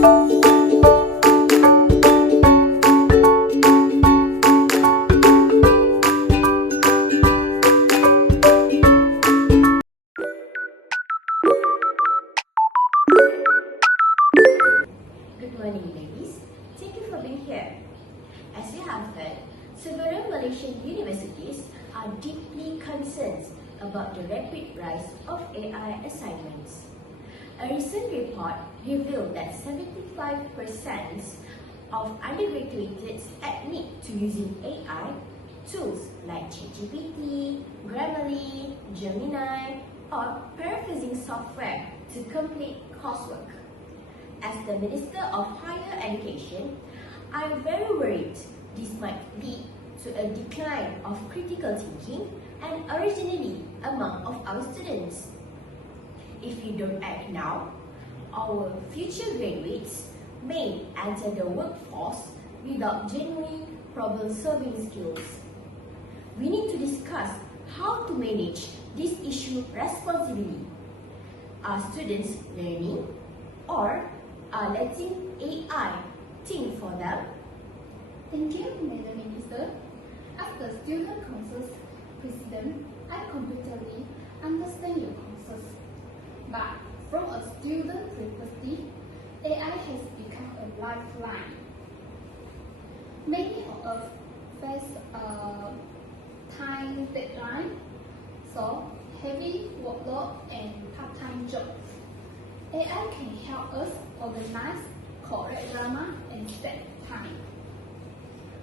Good morning, ladies. Thank you for being here. As you have heard, several Malaysian universities are deeply concerned about the rapid rise of AI assignments. A recent report revealed that 75% of undergraduates admit to using AI tools like ChatGPT, Grammarly, Gemini, or paraphrasing software to complete coursework. As the Minister of Higher Education, I am very worried this might lead to a decline of critical thinking and originality among our students. If we don't act now, our future graduates may enter the workforce without genuine problem-solving skills. We need to discuss how to manage this issue responsibly. Are students learning or are letting AI think for them? Thank you, Madam Minister. As the Student Council's President, I completely understand your concerns. But from a student perspective, AI has become a lifeline. Many of us face a time deadline, so heavy workload and part-time jobs. AI can help us organize, correct grammar, and set time.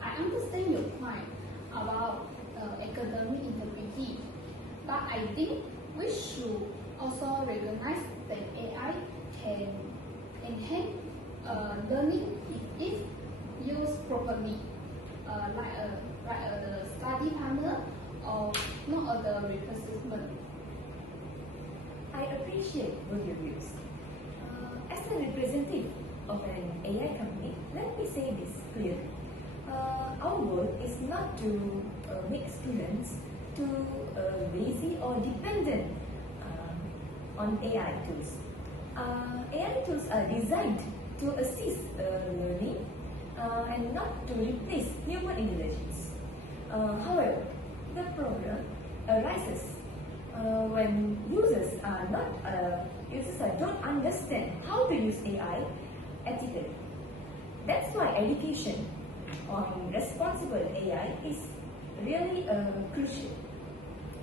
I understand your point about academic integrity, but I think we should also recognize that AI can enhance learning if used properly, like a study partner or not a replacement. I appreciate both your views. As a representative of an AI company, let me say this clearly. Our goal is not to make students too lazy or dependent on AI tools. AI tools are designed to assist learning and not to replace human intelligence. However, the problem arises when users don't understand how to use AI ethically. That's why education on responsible AI is really crucial.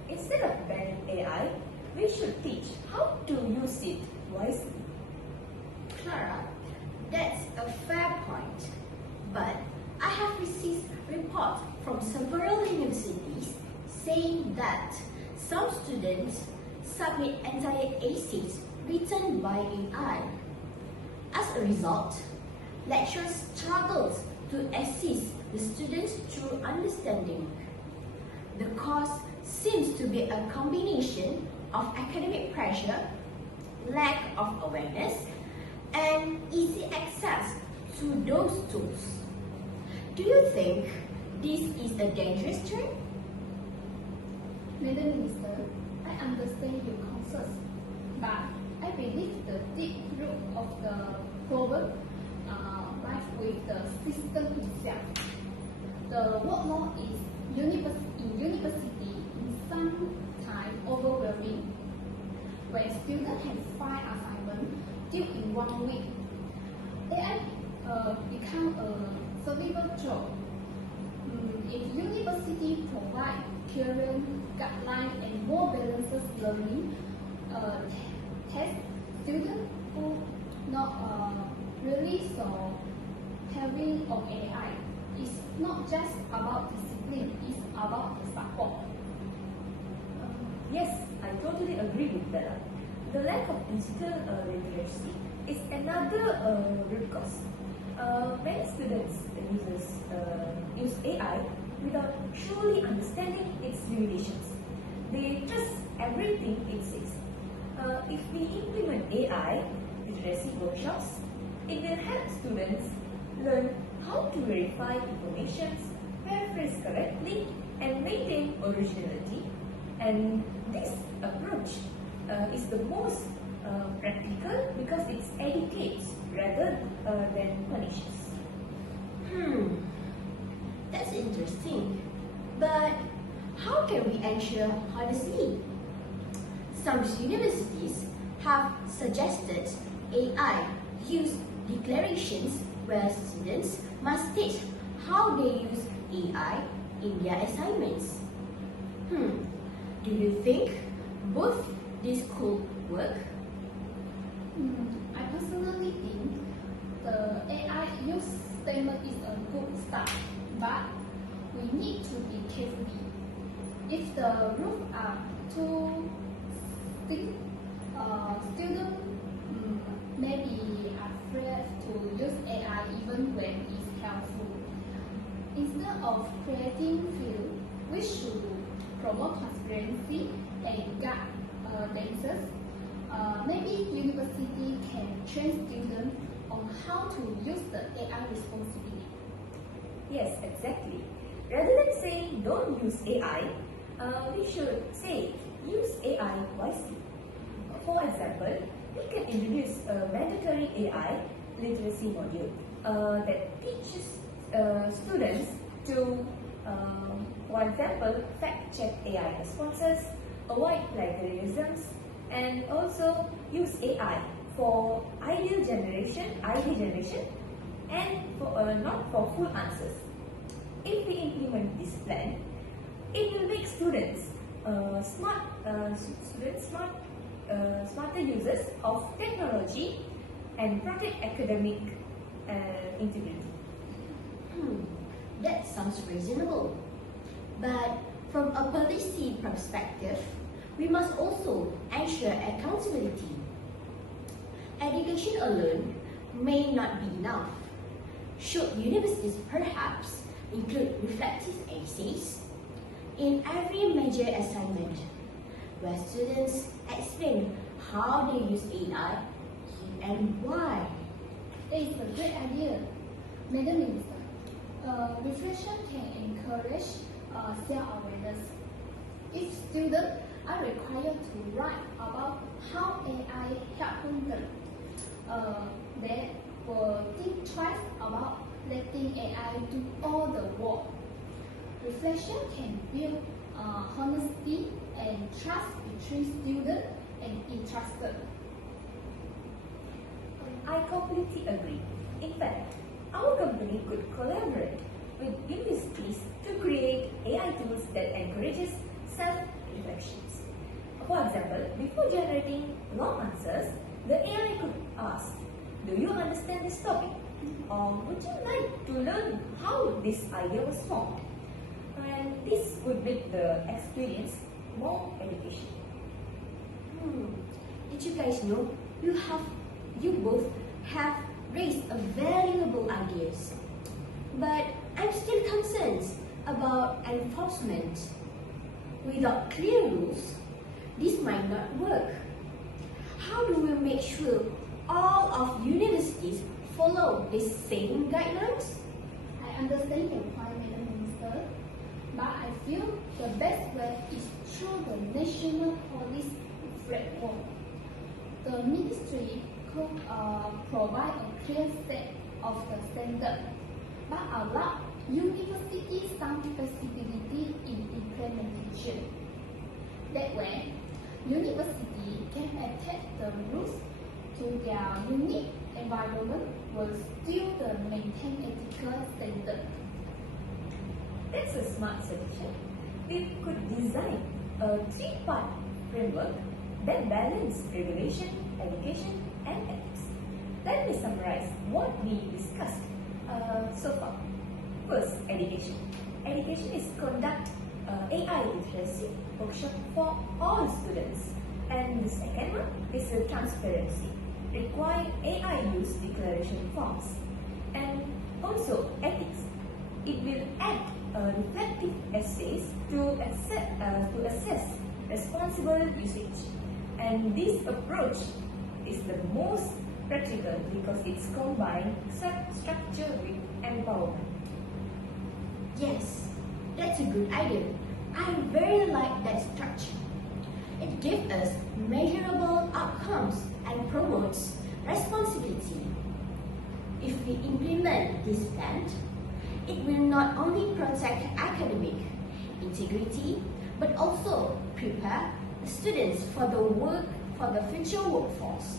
Instead of banning AI, we should teach how to use it wisely. Clara, that's a fair point. But I have received reports from several universities saying that some students submit entire essays written by AI. As a result, lecturers struggle to assist the students through understanding. The cause seems to be a combination of academic pressure, lack of awareness, and easy access to those tools. Do you think this is a dangerous trend? Madam Minister, I understand your concerns, but I believe the deep root of the problem lies with the system itself. The workload in university is sometimes overwhelming. When students have 5 assignments due in 1 week, AI become a survival job. If university provide clearer guidelines and more balanced learning test, students who not really so heavy on AI. It's not just about discipline, it's about the support. Yes, I totally agree with that. The lack of digital literacy is another root cause. Many students use AI without truly understanding its limitations. They trust everything it says. If we implement AI literacy workshops, it will help students learn how to verify information, paraphrase correctly, and maintain originality. And this approach is the most practical because it educates rather rather than punishes. That's interesting. But how can we ensure honesty? Some universities have suggested AI use declarations where students must state how they use AI in their assignments. Do you think both these could work? I personally think the AI use statement is a good start, but we need to be careful. If the rules are too strict, students may be afraid to use AI even when it's helpful. Instead of creating fear, we should promote transparency and guide themselves. Maybe university can train students on how to use the AI responsibly. Yes, exactly. Rather than saying don't use AI, we should say use AI wisely. For example, we can introduce a mandatory AI literacy module that teaches students to, for example, fact-check AI responses, avoid plagiarisms, and also use AI for ID generation, and not for full answers. If we implement this plan, it will make students smarter users of technology and protect academic integrity. That sounds reasonable. But from a policy perspective, we must also ensure accountability. Education alone may not be enough. Should universities perhaps include reflective essays in every major assignment, where students explain how they use AI and why? It is a great idea, Madam Minister. Reflection can encourage self-awareness. If students are required to write about how AI helped them, they will think twice about letting AI do all the work. Reflection can build honesty and trust between student and entrusted. I completely agree. In fact, our company could collaborate with universities to create AI tools that encourages self-reflections. For example, before generating long answers, the AI could ask, "Do you understand this topic? Or would you like to learn how this idea was formed?" And this would make the experience more educational. Did you guys know you both have raised a valuable ideas? But I'm still concerned about enforcement. Without clear rules, this might not work. How do we make sure all of universities follow the same guidelines? I understand your point, Madam Minister, but I feel the best way is through the national policy framework. The ministry could provide a clear set of the standard, but allow universities some flexibility in implementation. That way, university can adapt the rules to their unique environment while still maintain ethical standard. That's a smart solution. We could design a three-part framework that balances regulation, education, and ethics. Let me summarize what we discussed so far. First, education. Education is conduct AI literacy workshop for all students. And the second one is transparency. Require AI use declaration forms. And also ethics. It will add reflective essays to assess responsible usage. And this approach is the most practical because it's combined structure with empowerment. Yes, that's a good idea. I very like that structure. It gives us measurable outcomes and promotes responsibility. this plan, it will not only protect academic integrity, but also prepare students for the future workforce,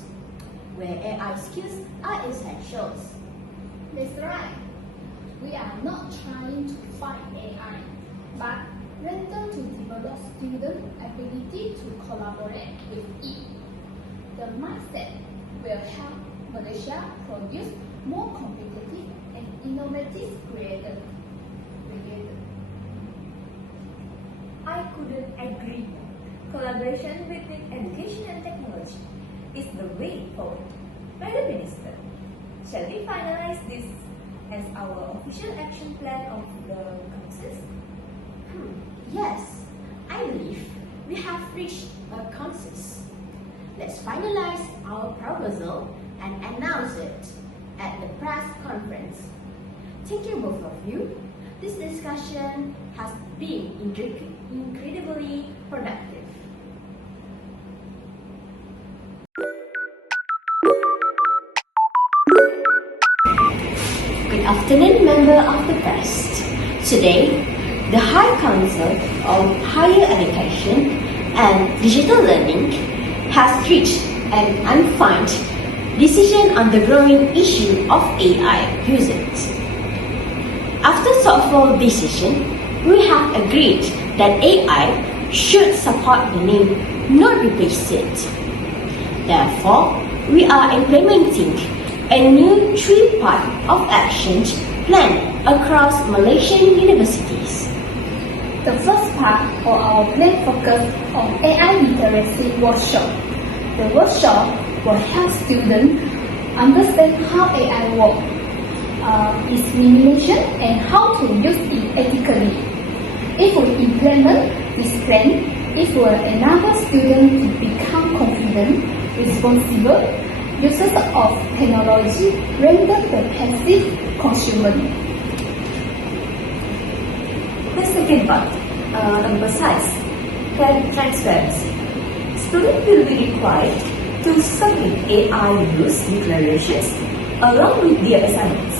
where AI skills are essentials. That's right. We are not trying to fight AI, but rather to develop student ability to collaborate with it. The mindset will help Malaysia produce more competitive and innovative creators. I couldn't agree more. Collaboration between education and technology is the way forward. Madam Minister, shall we finalize this as our official action plan of the council? Yes, I believe we have reached a consensus. Let's finalize our proposal and announce it at the press conference. Thank you both of you. This discussion has been incredibly productive. Good afternoon, member of the press. Today, the High Council of Higher Education and Digital Learning has reached an unfound decision on the growing issue of AI usage. After thoughtful decision, we have agreed that AI should support the name, not replace it. Therefore, we are implementing a new three-part of action plan across Malaysian universities. The first part of our plan focuses on AI literacy workshop. The workshop will help students understand how AI works, its limitation, and how to use it ethically. If we implement this plan, it will enable students to become confident, responsible users of technology rather than passive consumers. The second part emphasizes transparency. Students will be required to submit AI use declarations along with their assignments,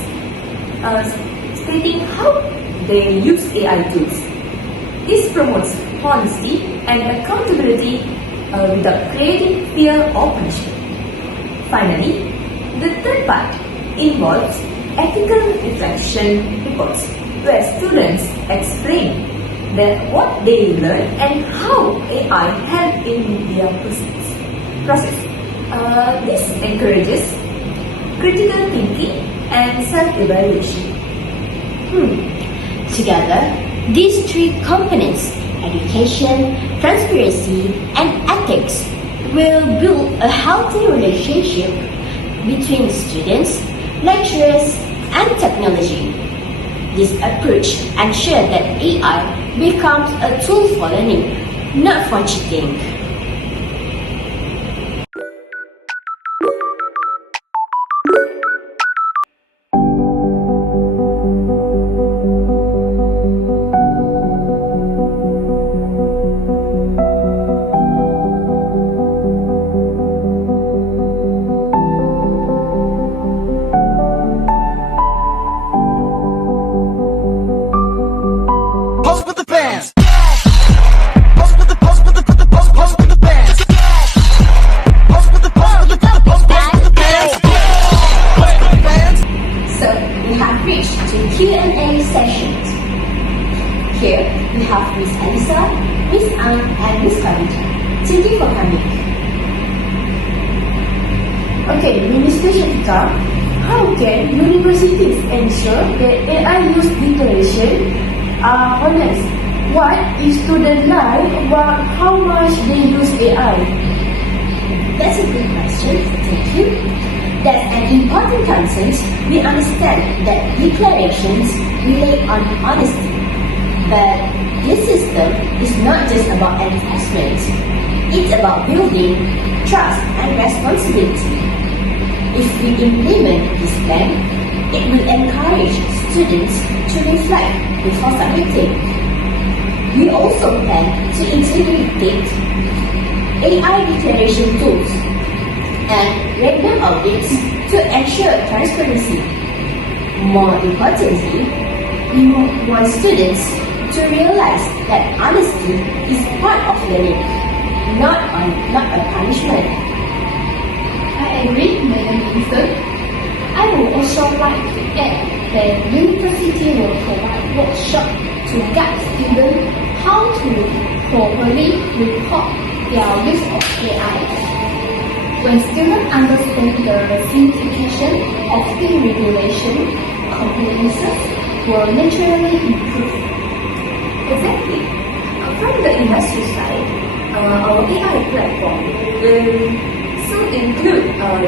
stating how they use AI tools. This promotes honesty and accountability without creating fear or punishment. Finally, the third part involves ethical reflection reports, where students explain what they learn and how AI helped in their process. This encourages critical thinking and self-evaluation. Together, these three components, education, transparency, and ethics, will build a healthy relationship between students, lecturers, and technology. This approach ensures that AI becomes a tool for learning, not for cheating. Q&A sessions. Here we have Miss Alisa, Miss Ann, and Miss Kavita. Thank you for coming. Okay, Minister Shafiqah, how can universities ensure that AI use declaration are honest? What is student lie about how much they use AI? That's a good question. Thank you. That's an important concern. We understand that declarations rely on honesty. But this system is not just about enforcement. It's about building trust and responsibility. If we implement this plan, it will encourage students to reflect before submitting. We also plan to integrate AI declaration tools and random audits to ensure transparency. More importantly, we want students to realize that honesty is part of learning, not a punishment. I agree, Madam Minister. I would also like to add that university will provide workshops to guide students how to properly report their use of AI. When students understand the signification of the regulation, compliances will naturally improve. Exactly. From the industry side, our AI platform will soon include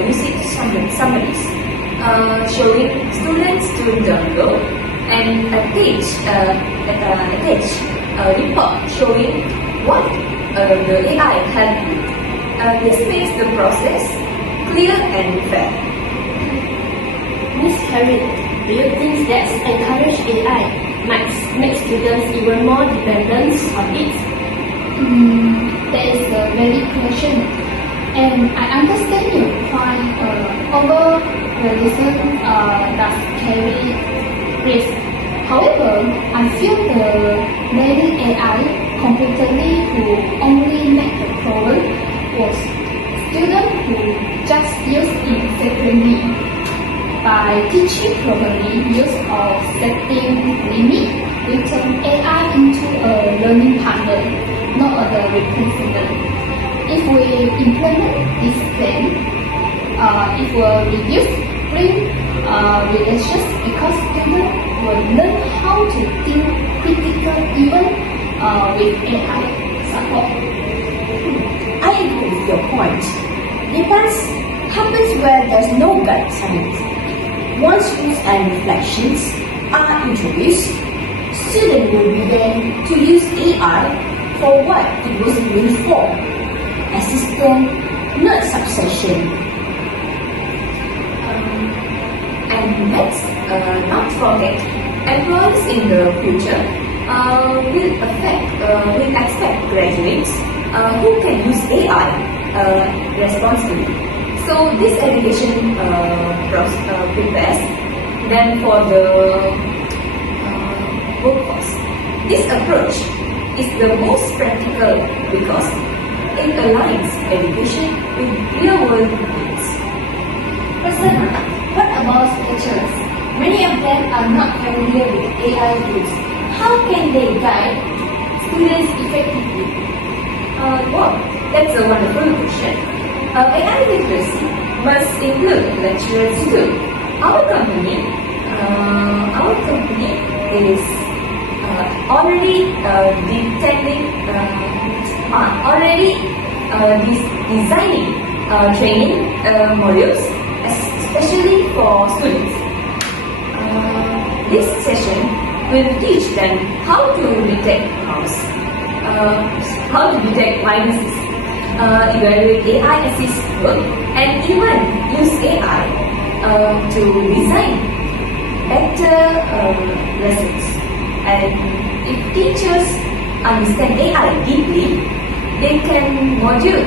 usage summaries showing students to download and attach a report showing what the AI helped with. This makes the process clear and fair. Miss CARINE, do you think that encourage AI might make students even more dependent on it? That is a valid question, and I understand your point. Over-reliance does carry risk. However, I feel the learning AI completely will only make the problem worse. Students who just use it secondly. By teaching properly use of setting limit, we turn AI into a learning partner, not a replacement. If we implement this plan, it will reduce brain relations because students will learn how to think critical even with AI support. I agree with your point. Depends happens where there's no guide science. Once rules and reflections are introduced, students will begin to use AI for what it was meant for, assistance, not succession. And let's not forget, employees in the future will expect graduates who can use AI responsibly. So this education prepares them for the workforce. This approach is the most practical because it aligns education with real-world needs. Prasanna, what about teachers? Many of them are not familiar with AI tools. How can they guide students effectively? Wow, that's a wonderful question. AI literacy must include lecturers too. Our company is already designing training modules, especially for students. This session will teach them how to detect viruses, evaluate AI assist work, and even use AI to design better lessons. And if teachers understand AI deeply, they can model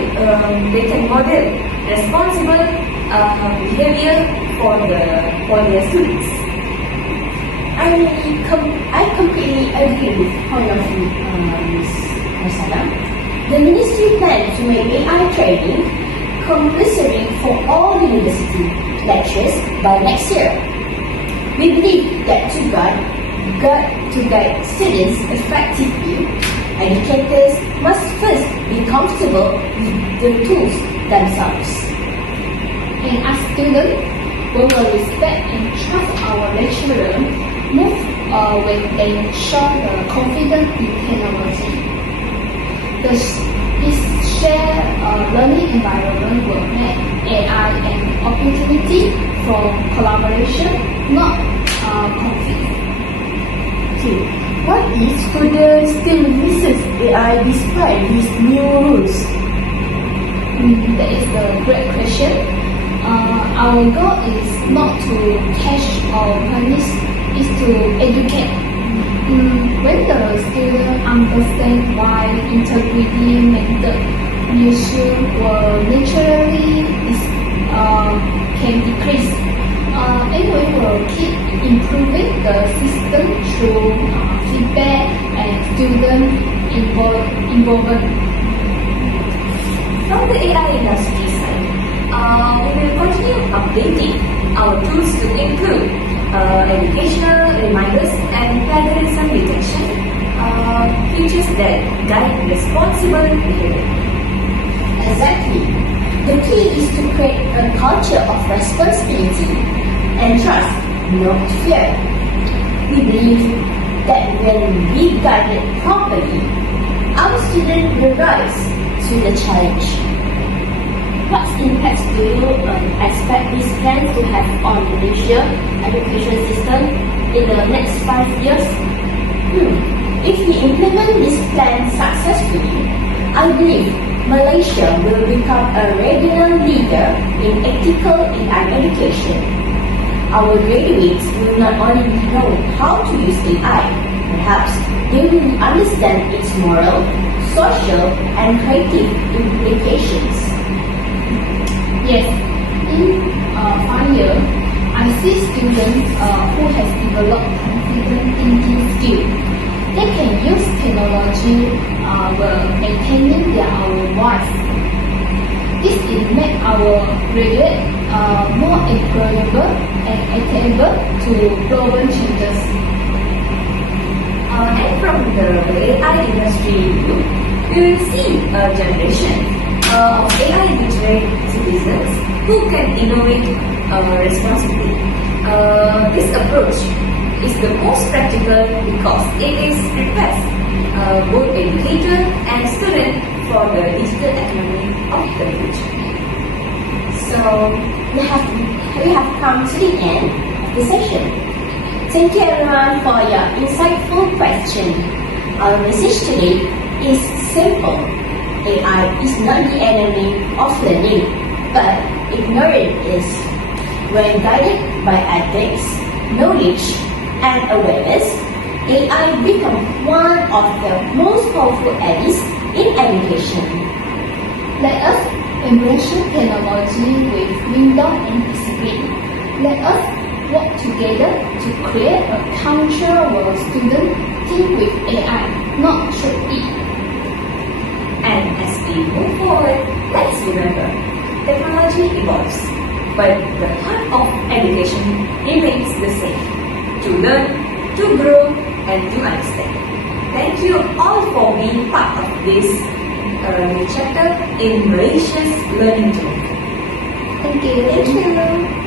responsible behavior for their students. I completely agree with the point of view, Ms. Prasanna. The ministry plans to make AI training compulsory for all university lecturers by next year. We believe that to guide students effectively, educators must first be comfortable with the tools themselves. And as students, we will respect and trust our lecturer when they show the confidence in technology. This shared learning environment will make AI an opportunity for collaboration, not conflict. Okay. What if students still uses AI despite these new rules? That is a great question. Our goal is not to catch or punish, is to educate. When the student understand why integrity method use will naturally can decrease, and we will keep improving the system through feedback and student involvement. From the AI industry side, we will continue updating our tools to include educational reminders and plagiarism detection, features that guide responsible behavior. Exactly. The key is to create a culture of responsibility and trust, not fear. We believe that when we guide it properly, our students will rise to the challenge. What impacts do you expect these plans to have on Malaysia education system in the next 5 years? If we implement this plan successfully, I believe Malaysia will become a regional leader in ethical AI education. Our graduates will not only know how to use AI, perhaps they will understand its moral, social, and creative implications. Yes, in 5 years, I see students who have developed confident thinking skills. They can use technology while maintaining their own voice. This will make our graduates more employable and able to global changes. And from the AI industry view, we will see a generation of AI literate citizens who can innovate responsibly. This approach is the most practical because it is prepares both educator and student for the digital economy of the future. So we have come to the end of the session. Thank you everyone for your insightful question. Our message today is simple. AI is not the enemy of learning, but ignorance is. When guided by ethics, knowledge, and awareness, AI becomes one of the most powerful allies in education. Let us embrace technology with wisdom and discipline. Let us work together to create a culture where students think with AI, not through it. And as we move forward, let's remember, technology evolves, but the heart of education remains the same: to learn, to grow, and to understand. Thank you all for being part of this new chapter in Malaysia's learning journey. Thank you. Thank you.